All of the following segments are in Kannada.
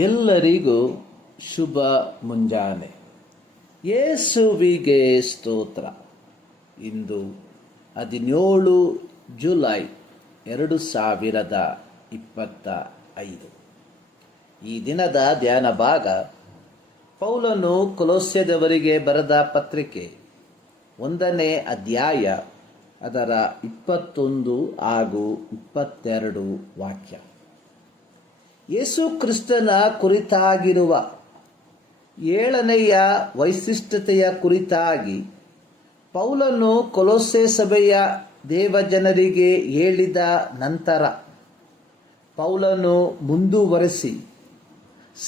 ಎಲ್ಲರಿಗೂ ಶುಭ ಮುಂಜಾನೆ. ಯೇಸುವಿಗೆ ಸ್ತೋತ್ರ. ಇಂದು 17 ಜುಲೈ 2025. ಈ ದಿನದ ಧ್ಯಾನ ಭಾಗ ಪೌಲನು ಕೊಲೊಸ್ಸೆದವರಿಗೆ ಬರೆದ ಪತ್ರಿಕೆ 1ನೇ ಅಧ್ಯಾಯ ಅದರ 21 ಹಾಗೂ 22 ವಾಕ್ಯ. ಯೇಸು ಕ್ರಿಸ್ತನ ಕುರಿತಾಗಿರುವ 7ನೆಯ ವೈಶಿಷ್ಟ್ಯತೆಯ ಕುರಿತಾಗಿ ಪೌಲನು ಕೊಲೊಸ್ಸೆ ಸಭೆಯ ದೇವಜನರಿಗೆ ಹೇಳಿದ ನಂತರ ಪೌಲನು ಮುಂದುವರೆಸಿ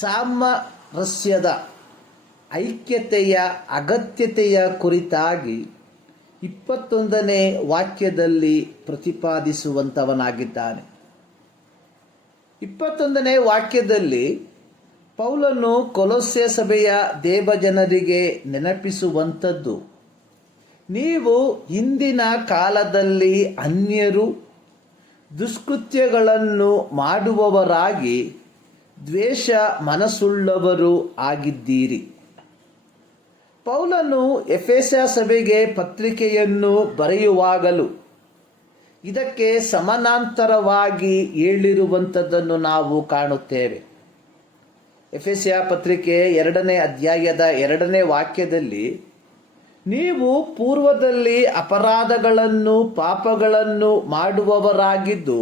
ಸಾಮರಸ್ಯದ ಐಕ್ಯತೆಯ ಅಗತ್ಯತೆಯ ಕುರಿತಾಗಿ 21ನೇ ವಾಕ್ಯದಲ್ಲಿ ಪ್ರತಿಪಾದಿಸುವಂತವನಾಗಿದ್ದಾನೆ. 21ನೇ ವಾಕ್ಯದಲ್ಲಿ ಪೌಲನು ಕೊಲೊಸ್ಸೆ ಸಭೆಯ ದೇವಜನರಿಗೆ ನೆನಪಿಸುವಂಥದ್ದು, ನೀವು ಹಿಂದಿನ ಕಾಲದಲ್ಲಿ ಅನ್ಯರು ದುಷ್ಕೃತ್ಯಗಳನ್ನು ಮಾಡುವವರಾಗಿ ದ್ವೇಷ ಮನಸ್ಸುಳ್ಳವರು ಆಗಿದ್ದೀರಿ. ಪೌಲನು ಎಫೆಸ ಸಭೆಗೆ ಪತ್ರಿಕೆಯನ್ನು ಬರೆಯುವಾಗಲೂ ಇದಕ್ಕೆ ಸಮಾನಾಂತರವಾಗಿ ಹೇಳಿರುವಂಥದ್ದನ್ನು ನಾವು ಕಾಣುತ್ತೇವೆ. ಎಫೆಸ ಪತ್ರಿಕೆ 2ನೇ ಅಧ್ಯಾಯದ 2ನೇ ವಾಕ್ಯದಲ್ಲಿ, ನೀವು ಪೂರ್ವದಲ್ಲಿ ಅಪರಾಧಗಳನ್ನು ಪಾಪಗಳನ್ನು ಮಾಡುವವರಾಗಿದ್ದು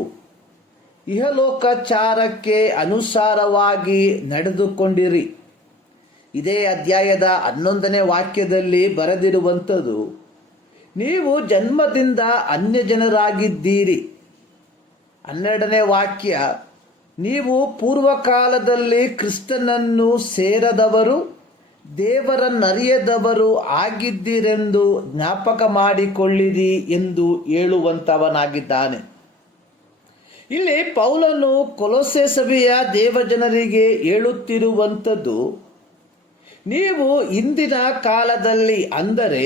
ಇಹಲೋಕಚಾರಕ್ಕೆ ಅನುಸಾರವಾಗಿ ನಡೆದುಕೊಂಡಿರಿ. ಇದೇ ಅಧ್ಯಾಯದ 11ನೇ ವಾಕ್ಯದಲ್ಲಿ ಬರೆದಿರುವಂಥದ್ದು, ನೀವು ಜನ್ಮದಿಂದ ಅನ್ಯ ಜನರಾಗಿದ್ದೀರಿ. 12ನೇ ವಾಕ್ಯ, ನೀವು ಪೂರ್ವಕಾಲದಲ್ಲಿ ಕ್ರಿಸ್ತನನ್ನು ಸೇರದವರು ದೇವರನ್ನರಿಯದವರು ಆಗಿದ್ದೀರೆಂದು ಜ್ಞಾಪಕ ಮಾಡಿಕೊಳ್ಳಿರಿ ಎಂದು ಹೇಳುವಂತವನಾಗಿದ್ದಾನೆ. ಇಲ್ಲಿ ಪೌಲನು ಕೊಲೊಸ್ಸೆ ಸಭೆಯ ದೇವಜನರಿಗೆ ಹೇಳುತ್ತಿರುವಂಥದ್ದು, ನೀವು ಹಿಂದಿನ ಕಾಲದಲ್ಲಿ, ಅಂದರೆ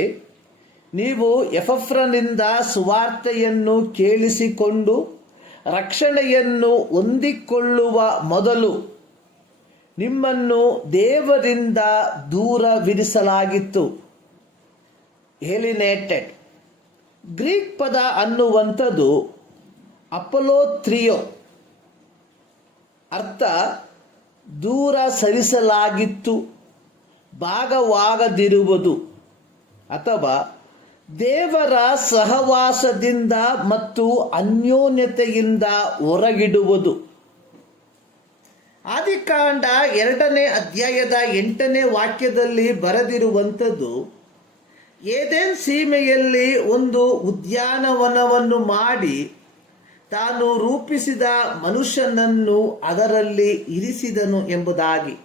ನೀವು ಎಪಫ್ರನಿಂದ ಸುವಾರ್ತೆಯನ್ನು ಕೇಳಿಸಿಕೊಂಡು ರಕ್ಷಣೆಯನ್ನು ಹೊಂದಿಕೊಳ್ಳುವ ಮೊದಲು ನಿಮ್ಮನ್ನು ದೇವರಿಂದ ದೂರವಿರಿಸಲಾಗಿತ್ತು. ಏಲಿನೇಟೆಡ್. ಗ್ರೀಕ್ ಪದ ಅನ್ನುವಂಥದ್ದು ಅಪೊಲೋಥ್ರಿಯೋ, ಅರ್ಥ ದೂರ ಸರಿಸಲಾಗಿತ್ತು, ಭಾಗವಾಗದಿರುವುದು ಅಥವಾ ದೇವರ ಸಹವಾಸದಿಂದ ಮತ್ತು ಅನ್ಯೋನ್ಯತೆಯಿಂದ ಹೊರಗಿಡುವುದು. ಆದಿಕಾಂಡ 2ನೇ ಅಧ್ಯಾಯದ 8ನೇ ವಾಕ್ಯದಲ್ಲಿ ಬರೆದಿರುವಂಥದ್ದು, ಏದೆನ್ ಸೀಮೆಯಲ್ಲಿ ಒಂದು ಉದ್ಯಾನವನವನ್ನು ಮಾಡಿ ತಾನು ರೂಪಿಸಿದ ಮನುಷ್ಯನನ್ನು ಅದರಲ್ಲಿ ಇರಿಸಿದನು ಎಂಬುದಾಗಿ.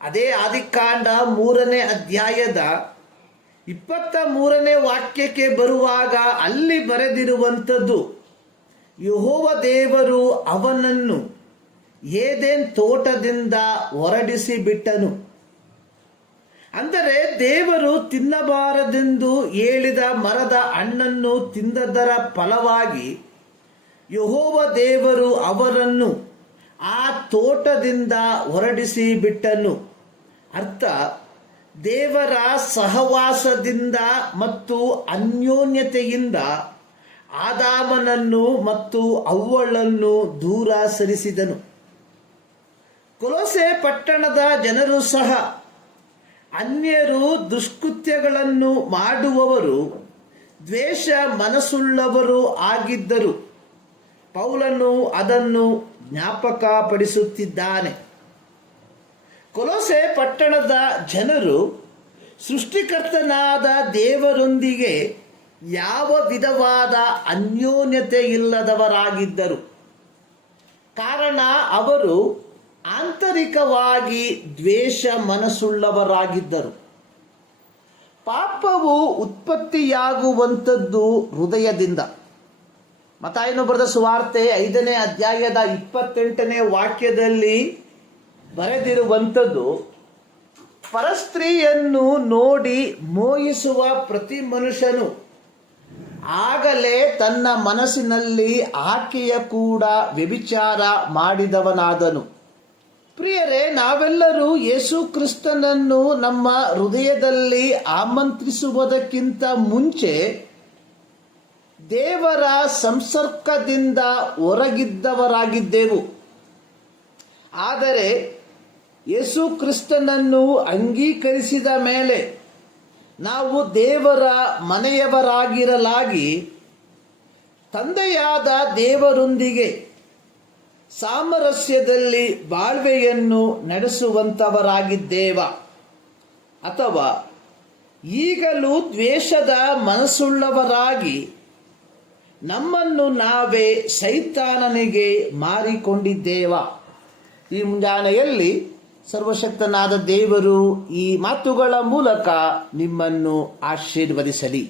ಅದೇ ಆದಿಕಾಂಡ 3ನೇ ಅಧ್ಯಾಯದ 23ನೇ ವಾಕ್ಯಕ್ಕೆ ಬರುವಾಗ ಅಲ್ಲಿ ಬರೆದಿರುವಂಥದ್ದು, ಯೆಹೋವ ದೇವರು ಅವನನ್ನು ಏದೆನ್ ತೋಟದಿಂದ ಹೊರಡಿಸಿ ಬಿಟ್ಟನು. ಅಂದರೆ ದೇವರು ತಿನ್ನಬಾರದೆಂದು ಹೇಳಿದ ಮರದ ಹಣ್ಣನ್ನು ತಿಂದದರ ಫಲವಾಗಿ ಯೆಹೋವ ದೇವರು ಅವರನ್ನು ಆ ತೋಟದಿಂದ ಹೊರಡಿಸಿ ಬಿಟ್ಟನು. ಅರ್ಥ, ದೇವರ ಸಹವಾಸದಿಂದ ಮತ್ತು ಅನ್ಯೋನ್ಯತೆಯಿಂದ ಆದಾಮನನ್ನು ಮತ್ತು ಅವ್ವಳನ್ನು ದೂರ ಸರಿಸಿದನು. ಕೊಲೊಸ್ಸೆ ಪಟ್ಟಣದ ಜನರು ಸಹ ಅನ್ಯರು ದುಷ್ಕೃತ್ಯಗಳನ್ನು ಮಾಡುವವರು ದ್ವೇಷ ಮನಸ್ಸುಳ್ಳವರು ಆಗಿದ್ದರು. ಪೌಲನು ಅದನ್ನು ಜ್ಞಾಪಕಪಡಿಸುತ್ತಿದ್ದಾನೆ. ಕೊಲೊಸ್ಸೆ ಪಟ್ಟಣದ ಜನರು ಸೃಷ್ಟಿಕರ್ತನಾದ ದೇವರೊಂದಿಗೆ ಯಾವ ವಿಧವಾದ ಅನ್ಯೋನ್ಯತೆ ಇಲ್ಲದವರಾಗಿದ್ದರು. ಕಾರಣ ಅವರು ಆಂತರಿಕವಾಗಿ ದ್ವೇಷ ಮನಸ್ಸುಳ್ಳವರಾಗಿದ್ದರು. ಪಾಪವು ಉತ್ಪತ್ತಿಯಾಗುವಂಥದ್ದು ಹೃದಯದಿಂದ. ಮತ್ತಾಯನು ಬರೆದ ಸುವಾರ್ತೆ 5ನೇ ಅಧ್ಯಾಯದ 28ನೇ ವಾಕ್ಯದಲ್ಲಿ ಬರೆದಿರುವಂಥದ್ದು, ಪರಸ್ತ್ರೀಯನ್ನು ನೋಡಿ ಮೋಹಿಸುವ ಪ್ರತಿ ಮನುಷ್ಯನು ಆಗಲೇ ತನ್ನ ಮನಸ್ಸಿನಲ್ಲಿ ಆಕೆಯ ಕೂಡ ವ್ಯಭಿಚಾರ ಮಾಡಿದವನಾದನು. ಪ್ರಿಯರೇ, ನಾವೆಲ್ಲರೂ ಯೇಸು ಕ್ರಿಸ್ತನನ್ನು ನಮ್ಮ ಹೃದಯದಲ್ಲಿ ಆಮಂತ್ರಿಸುವುದಕ್ಕಿಂತ ಮುಂಚೆ ದೇವರ ಸಂಸರ್ಗದಿಂದ ಹೊರಗಿದ್ದವರಾಗಿದ್ದೆವು. ಆದರೆ ಯೇಸು ಕ್ರಿಸ್ತನನ್ನು ಅಂಗೀಕರಿಸಿದ ಮೇಲೆ ನಾವು ದೇವರ ಮನೆಯವರಾಗಿರಲಾಗಿ ತಂದೆಯಾದ ದೇವರೊಂದಿಗೆ ಸಾಮರಸ್ಯದಲ್ಲಿ ಬಾಳ್ವೆಯನ್ನು ನಡೆಸುವಂತವರಾಗಿದ್ದೇವ, ಅಥವಾ ಈಗಲೂ ದ್ವೇಷದ ಮನಸ್ಸುಳ್ಳವರಾಗಿ ನಮ್ಮನ್ನು ನಾವೇ ಸೈತಾನನಿಗೆ ಮಾರಿಕೊಂಡಿದ್ದೇವ. ಈ ಮುಂಜಾನೆಯಲ್ಲಿ ಸರ್ವಶಕ್ತನಾದ ದೇವರು ಈ ಮಾತುಗಳ ಮೂಲಕ ನಿಮ್ಮನ್ನು ಆಶೀರ್ವದಿಸಲಿ.